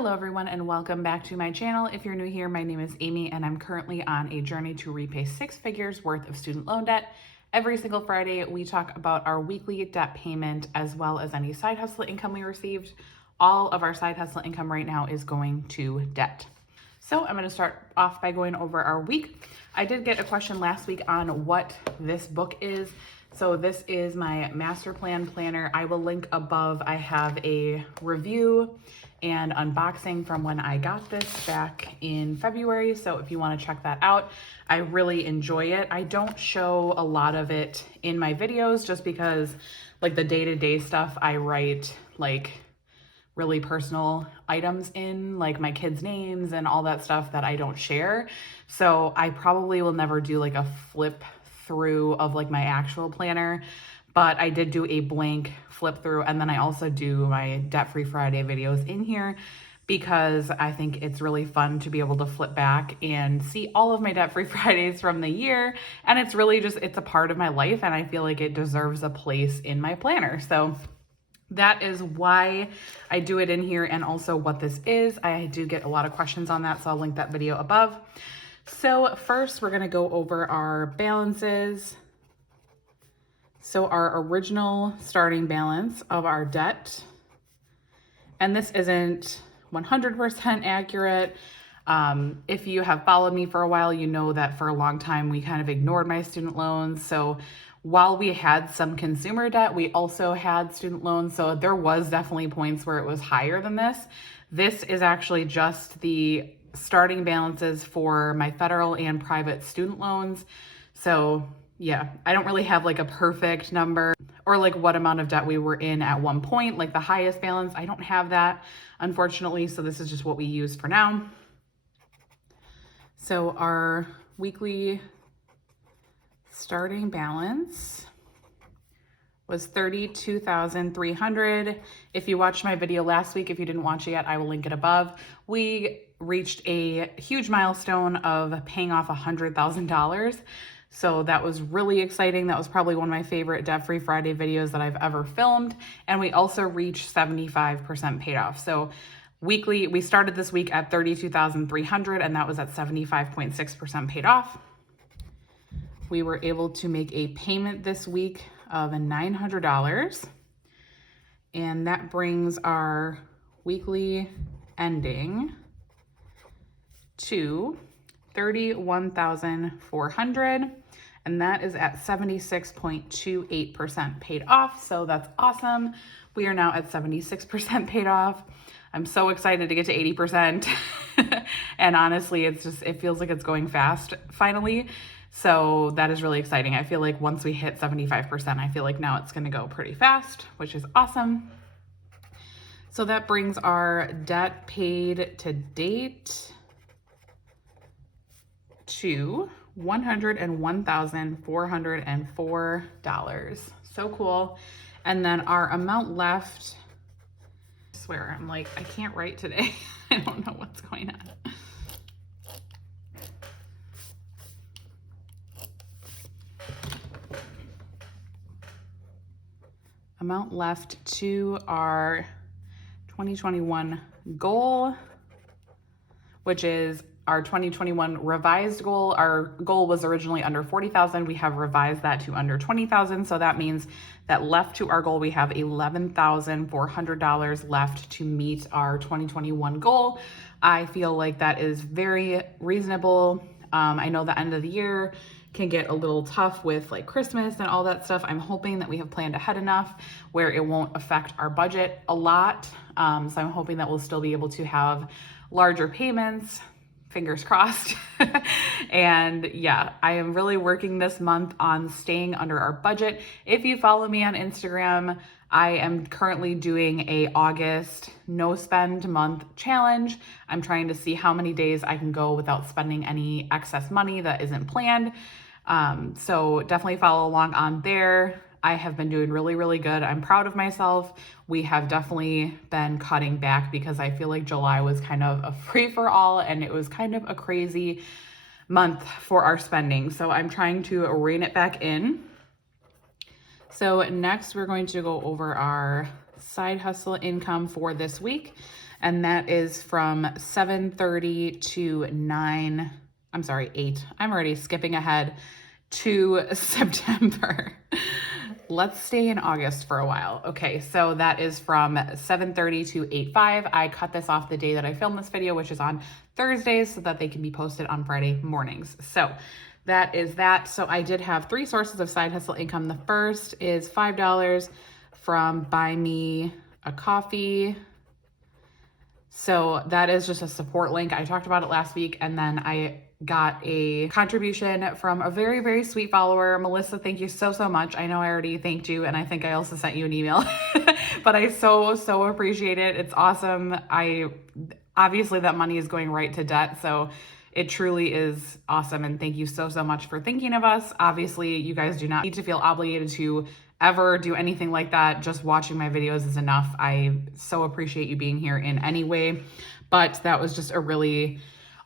Hello everyone and welcome back to my channel. If you're new here, my name is Amy and I'm currently on a journey to repay 6 figures worth of student loan debt. Every single Friday, we talk about our weekly debt payment as well as any side hustle income we received. All of our side hustle income right now is going to debt. So I'm going to start off by going over our week. I did get a question last week on what this book is. So this is my master plan planner. I will link above. I have a review and unboxing from when I got this back in February. So if you want to check that out, I really enjoy it. I don't show a lot of it in my videos just because like the day-to-day stuff I write like really personal items in, like my kids' names and all that stuff that I don't share. So I probably will never do like a flip through of like my actual planner, but I did do a blank flip through, and then I also do my Debt-Free Friday videos in here because I think it's really fun to be able to flip back and see all of my Debt-Free Fridays from the year. And it's really just, it's a part of my life and I feel like it deserves a place in my planner. So that is why I do it in here, and also what this is. I do get a lot of questions on that, so I'll link that video above. So first, we're going to go over our balances. So our original starting balance of our debt, and this isn't 100% accurate. If you have followed me for a while, you know that for a long time we kind of ignored my student loans. So while we had some consumer debt, we also had student loans. So there was definitely points where it was higher than this. This is actually just the starting balances for my federal and private student loans. So yeah, I don't really have like a perfect number or like what amount of debt we were in at one point, like the highest balance. I don't have that, unfortunately. So this is just what we use for now. So our weekly starting balance was $32,300. If you watched my video last week, if you didn't watch it yet, I will link it above. We reached a huge milestone of paying off $100,000. So that was really exciting. That was probably one of my favorite Debt-Free Friday videos that I've ever filmed. And we also reached 75% paid off. So weekly, we started this week at $32,300 and that was at 75.6% paid off. We were able to make a payment this week of $900, and that brings our weekly ending to $31,400, and that is at 76.28% paid off. So that's awesome. We are now at 76% paid off. I'm so excited to get to 80%. And honestly, it feels like it's going fast finally. So that is really exciting. I feel like once we hit 75%, I feel like now it's going to go pretty fast, which is awesome. So that brings our debt paid to date to $101,404. So cool. And then our amount left, I swear, I'm like, I can't write today. I don't know what's going on. Amount left to our 2021 goal, which is our 2021 revised goal. Our goal was originally under 40,000. We have revised that to under 20,000. So that means that left to our goal, we have $11,400 left to meet our 2021 goal. I feel like that is very reasonable. I know the end of the year can get a little tough with like Christmas and all that stuff. I'm hoping that we have planned ahead enough where it won't affect our budget a lot. So I'm hoping that we'll still be able to have larger payments, fingers crossed. And yeah, I am really working this month on staying under our budget. If you follow me on Instagram, I am currently doing a August no spend month challenge. I'm trying to see how many days I can go without spending any excess money that isn't planned. So definitely follow along on there. I have been doing really, really good. I'm proud of myself. We have definitely been cutting back because I feel like July was kind of a free for all and it was kind of a crazy month for our spending. So I'm trying to rein it back in. So next we're going to go over our side hustle income for this week. and that is from 7:30 to 8. I'm already skipping ahead to September. Let's stay in August for a while. Okay, so that is from 7:30 to 8:05. I cut this off the day that I filmed this video, which is on Thursdays, so that they can be posted on Friday mornings. So that is that. So I did have 3 sources of side hustle income. The first is $5 from Buy Me a Coffee. So that is just a support link. I talked about it last week, and then I got a contribution from a very, very sweet follower. Melissa, thank you so, so much. I know I already thanked you, and I think I also sent you an email, but I so, so appreciate it. It's awesome. Obviously that money is going right to debt, so it truly is awesome. And thank you so, so much for thinking of us. Obviously, you guys do not need to feel obligated to ever do anything like that. Just watching my videos is enough. I so appreciate you being here in any way, but that was just a really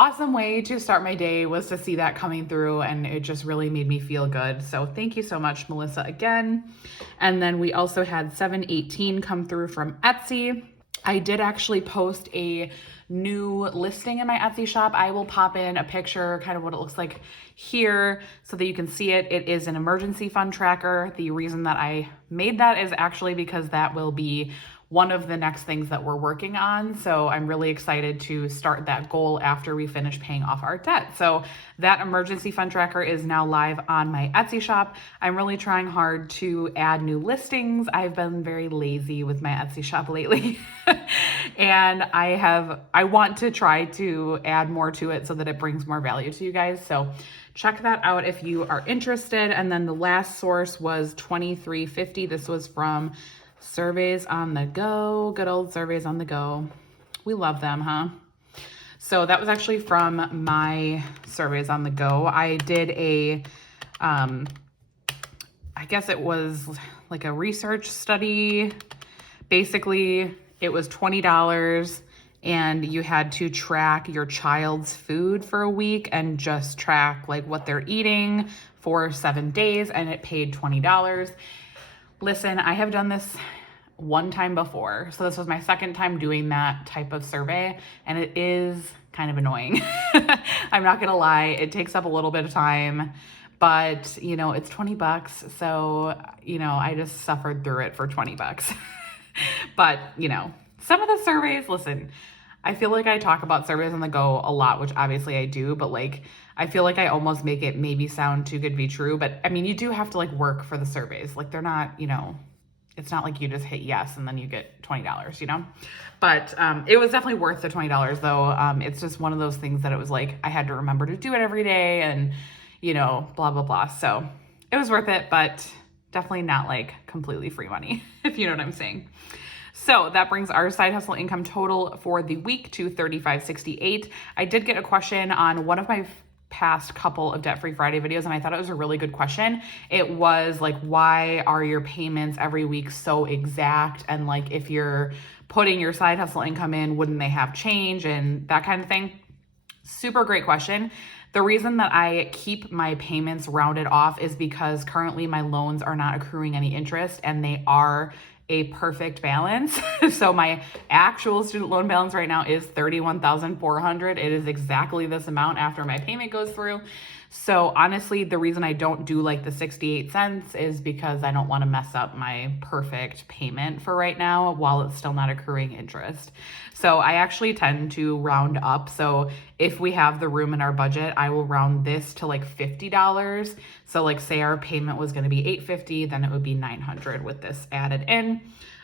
awesome way to start my day, was to see that coming through, and it just really made me feel good. So thank you so much, Melissa, again. And then we also had 718 come through from Etsy. I did actually post a new listing in my Etsy shop. I will pop in a picture, kind of what it looks like here, so that you can see it. It is an emergency fund tracker. The reason that I made that is actually because that will be one of the next things that we're working on. So I'm really excited to start that goal after we finish paying off our debt. So that emergency fund tracker is now live on my Etsy shop. I'm really trying hard to add new listings. I've been very lazy with my Etsy shop lately. And I want to try to add more to it so that it brings more value to you guys. So check that out if you are interested. And then the last source was 2350. This was from Surveys on the Go. Good old Surveys on the Go. We love them, huh? So that was actually from my Surveys on the Go. I did I guess it was like a research study. Basically, it was $20 and you had to track your child's food for a week and just track like what they're eating for 7 days, and it paid $20. Listen, I have done this one time before. So this was my second time doing that type of survey, and it is kind of annoying. I'm not gonna lie, it takes up a little bit of time, but you know, it's $20. So, you know, I just suffered through it for $20. But, you know, some of the surveys, listen, I feel like I talk about Surveys on the Go a lot, which obviously I do, but like, I feel like I almost make it maybe sound too good to be true. But I mean, you do have to like work for the surveys. Like, they're not, you know, it's not like you just hit yes and then you get $20, you know? But it was definitely worth the $20 though. It's just one of those things that it was like, I had to remember to do it every day and, you know, blah, blah, blah. So it was worth it, but definitely not like completely free money, if you know what I'm saying. So that brings our side hustle income total for the week to $35.68. I did get a question on one of my past couple of Debt Free Friday videos, and I thought it was a really good question. It was like, why are your payments every week so exact? And like, if you're putting your side hustle income in, wouldn't they have change and that kind of thing? Super great question. The reason that I keep my payments rounded off is because currently my loans are not accruing any interest, and they are a perfect balance. So my actual student loan balance right now is $31,400. It is exactly this amount after my payment goes through. So honestly, the reason I don't do like the 68 cents is because I don't want to mess up my perfect payment for right now while it's still not accruing interest. So I actually tend to round up. So if we have the room in our budget, I will round this to like $50. So like, say our payment was going to be $850, then it would be $900 with this added in.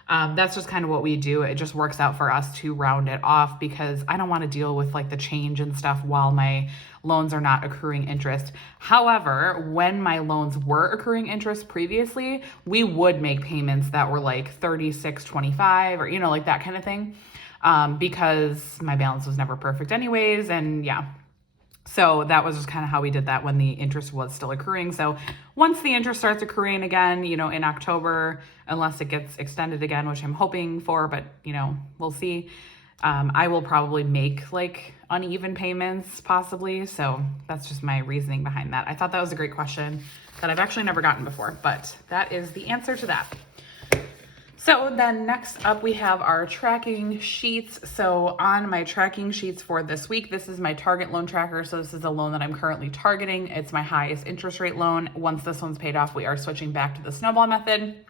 That's just kind of what we do. It just works out for us to round it off because I don't want to deal with like the change and stuff while my loans are not accruing interest. However, when my loans were accruing interest previously, we would make payments that were like $36.25 or, you know, like that kind of thing, because my balance was never perfect anyways. And yeah. So that was just kind of how we did that when the interest was still accruing. So once the interest starts accruing again, you know, in October, unless it gets extended again, which I'm hoping for, but you know, we'll see. I will probably make like uneven payments possibly. So that's just my reasoning behind that. I thought that was a great question that I've actually never gotten before, but that is the answer to that. So then next up we have our tracking sheets. So on my tracking sheets for this week, this is my target loan tracker. So this is a loan that I'm currently targeting. It's my highest interest rate loan. Once this one's paid off, we are switching back to the snowball method.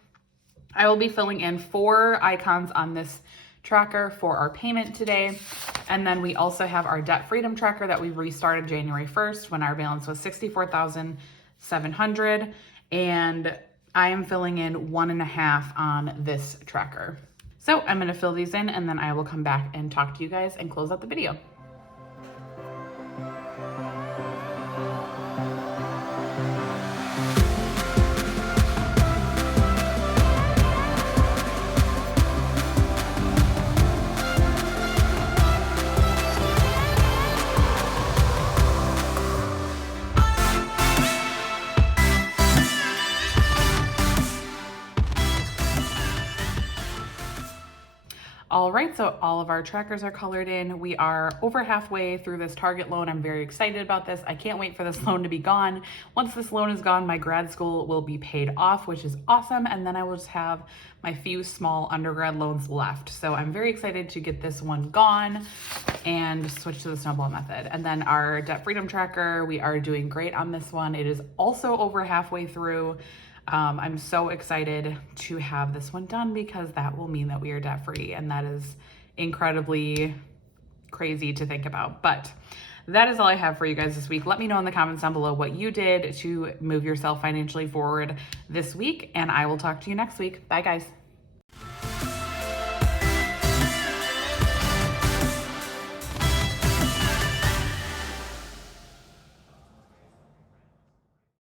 I will be filling in 4 icons on this tracker for our payment today. And then we also have our debt freedom tracker that we restarted January 1st when our balance was $64,700. And I am filling in 1.5 on this tracker. So I'm gonna fill these in and then I will come back and talk to you guys and close out the video. All right, so all of our trackers are colored in. We are over halfway through this target loan. I'm very excited about this. I can't wait for this loan to be gone. Once this loan is gone, my grad school will be paid off, which is awesome. And then I will just have my few small undergrad loans left. So I'm very excited to get this one gone and switch to the snowball method. And then our debt freedom tracker, we are doing great on this one. It is also over halfway through. I'm so excited to have this one done because that will mean that we are debt free, and that is incredibly crazy to think about. But that is all I have for you guys this week. Let me know in the comments down below what you did to move yourself financially forward this week, and I will talk to you next week. Bye, guys.